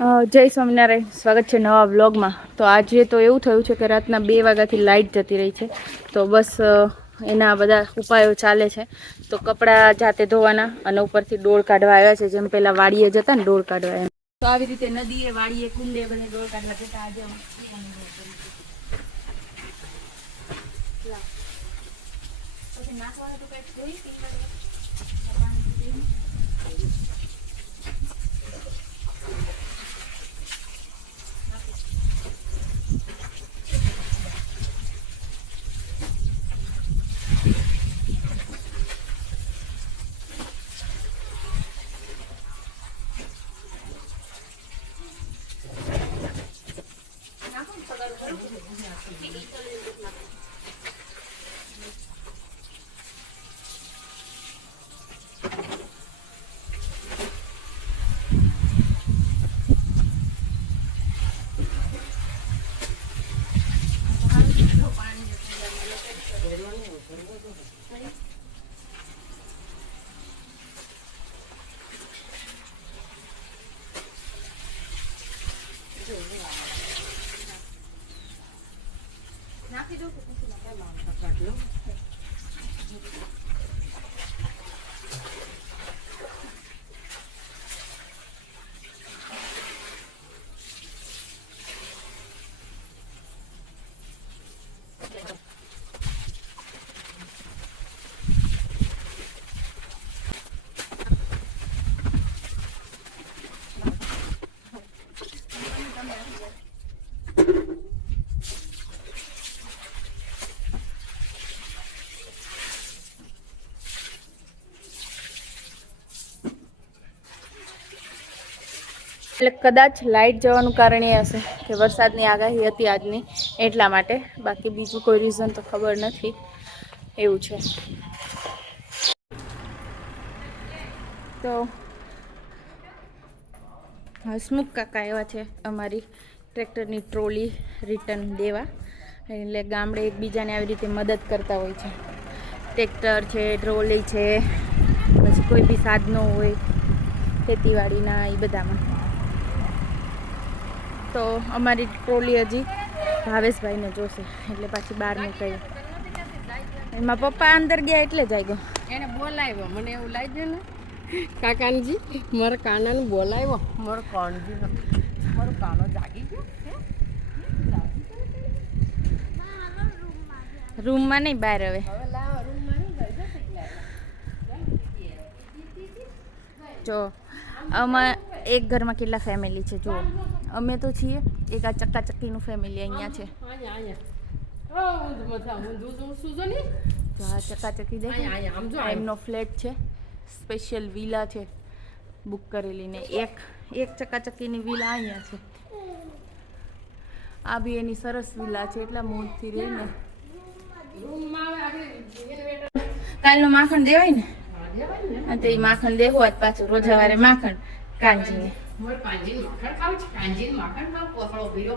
જય સ્વામિનારાયણ. સ્વાગત છે નવા વ્લોગમાં. તો આજે તો એવું થયું છે કે રાતના બે વાગ્યાથી લાઇટ જતી રહી છે. તો બસ એના બધા ઉપાયો ચાલે છે. તો કપડાં જાતે ધોવાના અને ઉપરથી ડોળ કાઢવા આવ્યા છે. જેમ પહેલાં વાડીએ જતા ને ડોળ કાઢવા એમ. તો આવી રીતે નદીએ, વાડીએ, કુંડે બધે ડોળ કાઢવા જતા આજે અમે પીવાની ડોળ કરી છે. લાવ. પછી નાખવાનું તો કંઈક જોઈ પીવાનું? પાણી પીવું? એટલે કદાચ લાઇટ જવાનું કારણ એ હશે કે વરસાદની આગાહી હતી આજની એટલા માટે. બાકી બીજું કોઈ રીઝન તો ખબર નથી. એવું છે. તો હસમુખ કાકા એવા છે અમારી ટ્રેક્ટરની ટ્રોલી રિટર્ન દેવા. એટલે ગામડે એકબીજાને આવી રીતે મદદ કરતા હોય છે. ટ્રેક્ટર છે, ટ્રોલી છે, પછી કોઈ બી સાધનો હોય, ખેતીવાડીના એ બધામાં. તો અમારી ટ્રોલી હજી ભાવેશભાઈને જોશે એટલે પાછી બહાર નીકળી એમાં પપ્પા અંદર ગયા એટલે જ ગયો એને બોલાવ્યો મને એવું લાગ્યું ને કાકાનજી મારા કાનાને બોલાવ્યો. મારો કાનજી મારો કાનો જાગી ગયો રૂમમાં નહીં બહાર હવે. જો આમાં એક ઘરમાં કેટલા ફેમિલી છે જુઓ. અમે તો છીએ. એક આ ચક્કાચક્કીનું ફેમિલી અહીંયા છે. જો આ ચક્કાચક્કી દેખાય. એમનો ફ્લેટ છે. સ્પેશિયલ વિલા છે. બુક કરેલી ને એક એક ચક્કાચક્કીની વિલા અહીંયા છે. આ બી એની સરસ વિલા છે એટલા મોજથી રહે ને રૂમમાં આવે આપણે elevator. કાલનું માખણ દેવાય ને? તો એ માખણ દેવું આજ પાછું રોજ સવારે માખણ કાંજીને. મારે કાંજીન માખણ ખાવ છે. કાંજીન માખણ ખાવ કોથળો પીરો.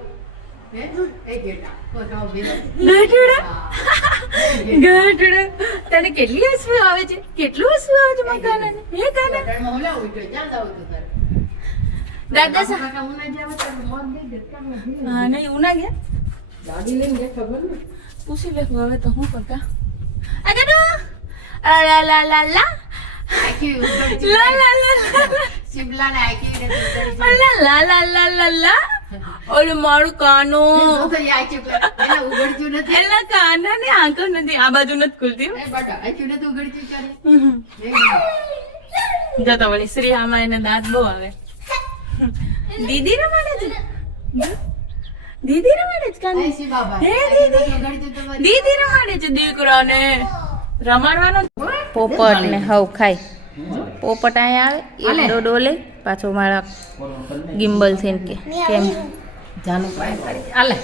હે? એ ગેટા કોથળો ભીરો ગાંઠડો તને કેટલી હસવું આવે છે? કેટલું હસવું આવે છે મારા હે કાના? હોટલમાં હું જ્યાં જાવું તું તારે? દાદા સા હું નહીં ઉના ગયા? ગાડી લઈને ગયા ખબર ને? પૂછી લે હવે તો હું કરતા? આગળ લા લા લા લા. લા લા લા લા. મારું કાનો. ને આંખો નથી. આ બાજુ નથી ખુલતી. એ બાટા આખી નથી ઉગડતી ચાલે જો તો વળી શ્રી આમાં એને દાંત બહુ આવે. દીદી રમાડે છે દીદી રમાડે છે કાન? એ શી બાબા. હે દીદી? દીદી રમાડે છે દીકરાને રમાડવાનો. પોપટ ને હવ ખાય. પોપટ અહીંયા આવે એક ડોડો ડોલે પાછો મારા ગિમ્બલ છે કે. કેમ? જાનું પાય પાડી આલે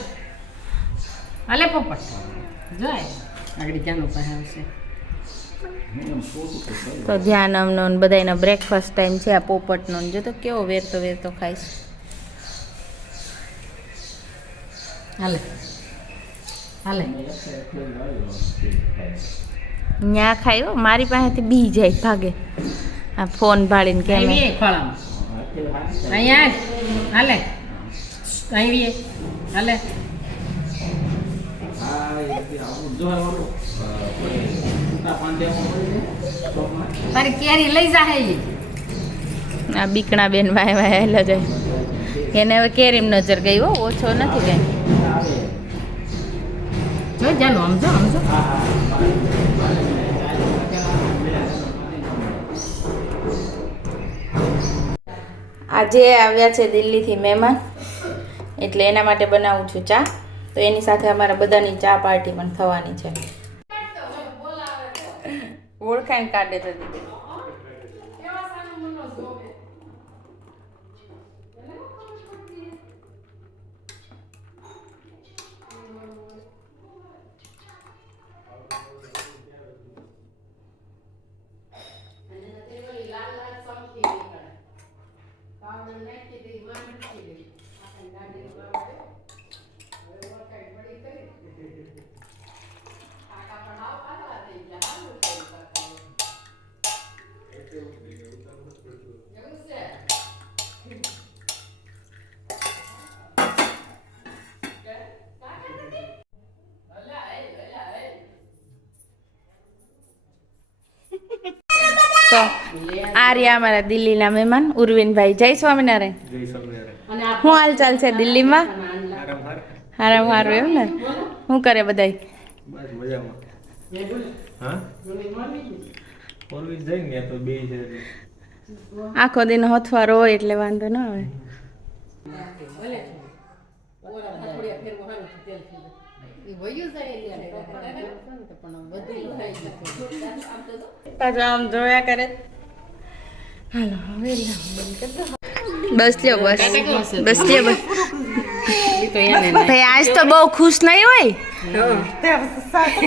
આલે પોપટ. જોય. આગળ જાનું પાય આવશે. તો ધ્યાન અમનો ને બધાયનો બ્રેકફાસ્ટ ટાઈમ છે આ પોપટનો જો તો કેવો વેરતો વેરતો ખાઈશ હાલે. હાલે. ન્યા ખાયો મારી પાસેથી બી જાય ભાગે. આ ફોન ભાળીને કે ખોળામાં. અહીંયા હાલે. અહીં હાલે. તારી કેરી લઈ જાહે આ બીકણા બેન વાય વાય હેલા જાય. એને હવે કેરીમ નજર ગઈ હો ઓછો નથી કઈ. જો જાનું સમજો સમજો આજે આવ્યા છે દિલ્હીથી મહેમાન. એટલે એના માટે બનાવું છું ચા. તો એની સાથે અમારા બધાની ચા પાર્ટી પણ થવાની છે. ઓળખાણ કાઢે છે દીદી તો આ રહ્યા અમારા દિલ્હીના મહેમાન ઉર્વિનભાઈ. જય સ્વામિનારાયણ. શું હાલ ચાલ છે દિલ્હીમાં? હારામ હારું એમ ને? શું કરે બધાય? બસ મજામાં. હા? ઓલવેઝ જાય ને તો બે છે આખો દિન હથવારો હોય એટલે વાંધો ન આવે. આમ જોયા કરે ભાઈ, આજ તો બહુ ખુશ નહીં હોય?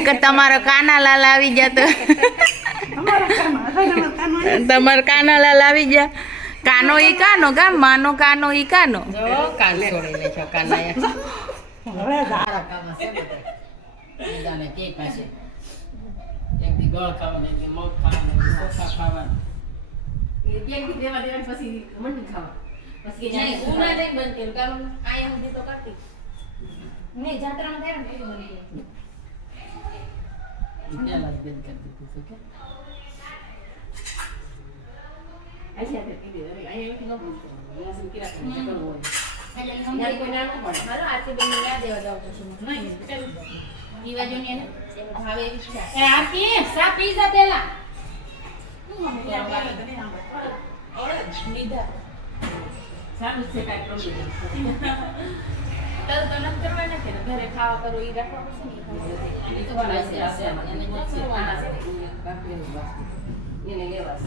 કે તમારો કાનાલાલ આવી ગયા તો. તમારો કાનાલાલ આવી ગયા. કાનો ઈ કાનો ગામ માનો કાનો ઈ કાનો. કાન છોડી લે છો કાનાયા સારા કામ છે બીજાને કે પાસે એક દી ગળ ખાવાનું એક દી મગ ખાવાનું ચોખા ખાવાનું એક દી દેવા દેવા પછી મંડી ખાવા પછી કે જાણે બંધ કર્યું કારણ આયા સુધી તો કરતી મેં જાત્રામાં થાય ને પછી બંધ બંધ કરી દીધું કે અહીંયા ન સુધી હોય છે છે તલ તો નથી કરવાના કે ને ઘરે ખાવા કરો એ રાખવા પડશે છે છે એને લેવા છે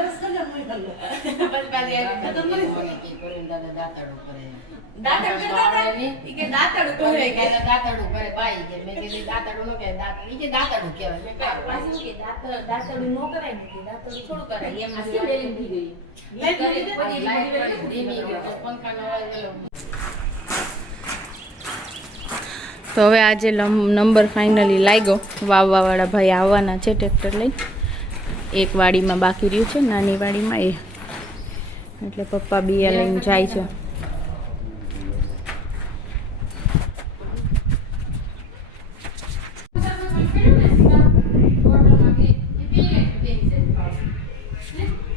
તો હવે આજે નંબર ફાઇનલી લાગ્યો. વાવવાવાળા ભાઈ આવવાના છે ટ્રેક્ટર લઈ એક વાડીમાં બાકી રહ્યું છે, નાની વાડીમાં એ. એટલે પપ્પા બિયા લઈને જાય છે.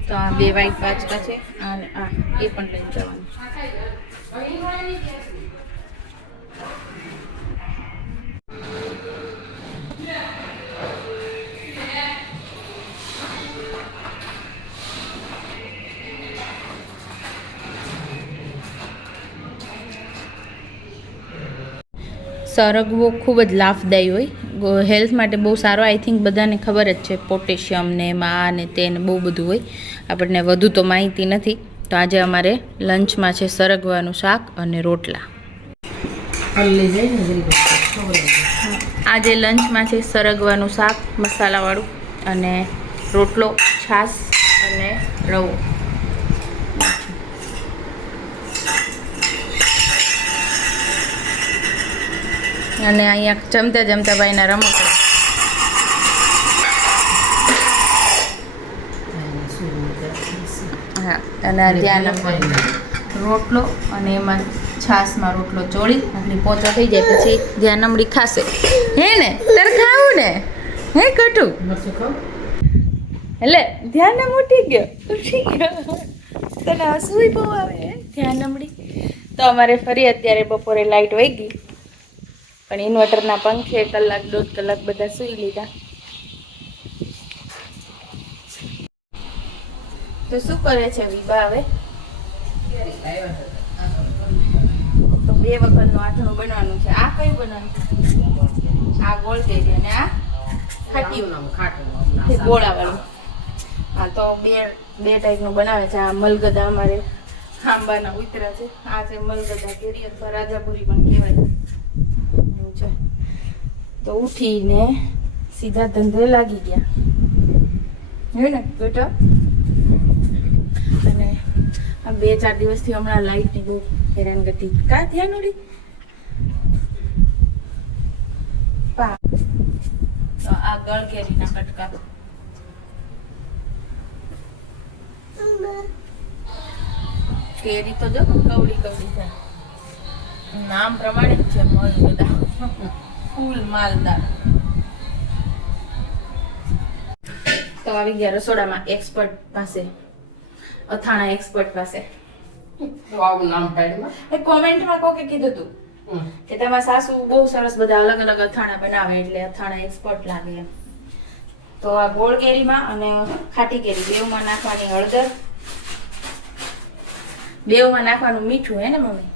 તો આ બે વાઈટ બાજકા છે અને આ, એ પણ લઈને જવાનું. સરગવો ખૂબ જ લાભદાયી હોય. હેલ્થ માટે બહુ સારો આઈ થિંક બધાને ખબર જ છે પોટેશિયમ ને માં ને તે ને બહુ બધું હોય. આપણને વધુ તો માહિતી નથી. તો આજે અમારે લંચમાં છે સરગવાનું શાક અને રોટલા. આજે લંચમાં છે સરગવાનું શાક મસાલાવાળું અને રોટલો છાશ અને રવો. અને અહીંયા જમતા જમતા ભાઈના રમકડા હા અને ધ્યાન રોટલો અને એમાં છાશમાં રોટલો ચોળી અને પોચો થઈ જાય પછી ધ્યાન નમડી ખાશે. હે ને? તારે ખાવું ને? હે કટું? એટલે ધ્યાન ઉઠી ગયો. ઉઠી ગયો. તને હસવું બહુ આવે ધ્યાન નમડી. તો અમારે ફરી અત્યારે બપોરે લાઈટ વહી ગઈ. પણ ઇન્વર્ટરના પંખે કલાક, દોઢ કલાક બધા સૂઈ લીધા. તો શું કરે છે વિભા હવે? તો બે વખતનું આઠણું બનવાનું છે. આ કયું બનાવવાનું આ ગોળ કેરી અને આ ખાટી ખાટીયું ખાટું ગોળાવાળું. હા, તો બે બે ટાઈપનું બનાવે છે. આ મલગદા અમારે આંબાના ઉતરા છે. આ છે મલગદા કેરી અથવા રાજાપુરી પણ કહેવાય. છે. તો ઉઠીને સીધા ધંધે લાગી ગયા. હે ને બેટા? અને આ બે ચાર દિવસથી હમણાં લાઈટની બહુ હેરાનગતિ. કા ધ્યાન ઉડી પા. તો આ ગળ કેરીના કટકા. કેરી તો જો કવડી કવડી છે. નામ પ્રમાણે જ છે મલ બધા. ફૂલ માલદાર. તો આવી ગયા રસોડામાં એક્સપર્ટ પાસે. અથાણા એક્સપર્ટ પાસે. આવું નામ પાડ્યું એ કોમેન્ટમાં કોકે કીધું તું કે તમારા સાસુ બહુ સરસ બધા અલગ અલગ અથાણા બનાવે એટલે અથાણા એક્સપર્ટ લાગે એમ. તો આ ગોળ કેરીમાં અને ખાટી કેરી બેવમાં નાખવાની હળદર. બેવમાં નાખવાનું મીઠું હે ને મમ્મી?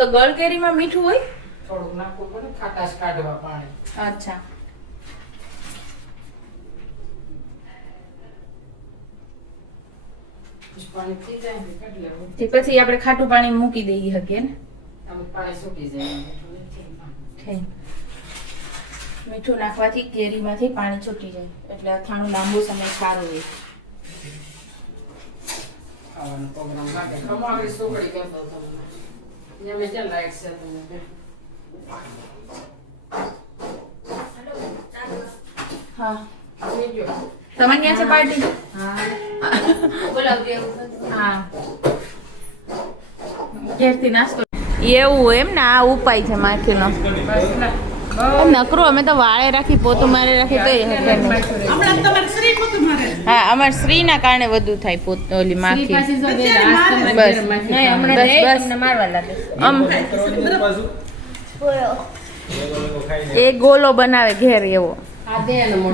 તો ગળ કેરીમાં મીઠું હોય? થોડુંક નાખવું પડે ખાટાશ કાઢવા પાણી. અચ્છા. પછી આપણે ખાટું પાણી મૂકી દઈએ હકીએ ને? પાણી સુકી જાય મીઠું નાખવાથી કેરીમાંથી પાણી છૂટી જાય એટલે અથાણું લાંબુ સમય સારું રહે. ખાવાનો પ્રોગ્રામ લાગે ખમાવી સુકડી કરતો તમને જેમે જે લાઈટ છે તમને બે હા તમે ક્યાં છે પાર્ટી હા હા ઘેરથી નાસ્તો એવું એમ ને આ ઉપાય છે માખીનો નકરું અમે તો વાળે રાખી પોતું મારે રાખી તો હમણાં તમારે શ્રી પોતું હા અમાર શ્રીના કારણે વધુ થાય પોત ઓલી માખી. બસ. બસ બસ. આમ. એ ગોલો બનાવે ઘેર એવો.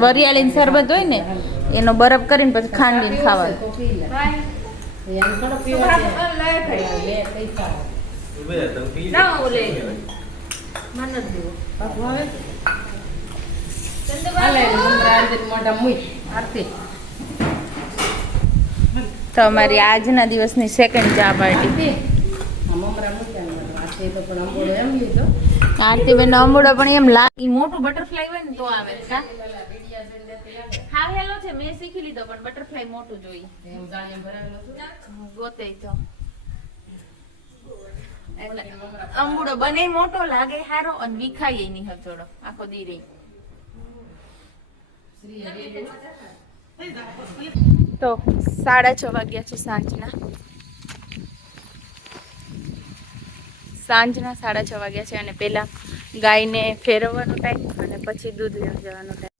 વરિયાળીની શરબત હોય ને એનો બરફ કરીને પછી ખાંડીને ખાવાનું. તો અમારી આજના દિવસની સેકન્ડ ચા પાર્ટી આરતી. બેન અંબુડો પણ એમ લાગે મોટું બટરફ્લાય હોય ને તો આવે. હા હેલો છે મેં શીખી લીધો પણ બટરફ્લાય મોટું જોઈએ ગોતે તો. અંબુડો બને મોટો લાગે, હારો અને વિખાય નહીં હચોડો આખો દીરે તો સાડા છ વાગ્યા છે સાંજના. સાંજના સાડા છ વાગ્યા છે અને પહેલા ગાયને ફેરવવાનો ટાઈમ અને પછી દૂધ લેવા જવાનો ટાઈમ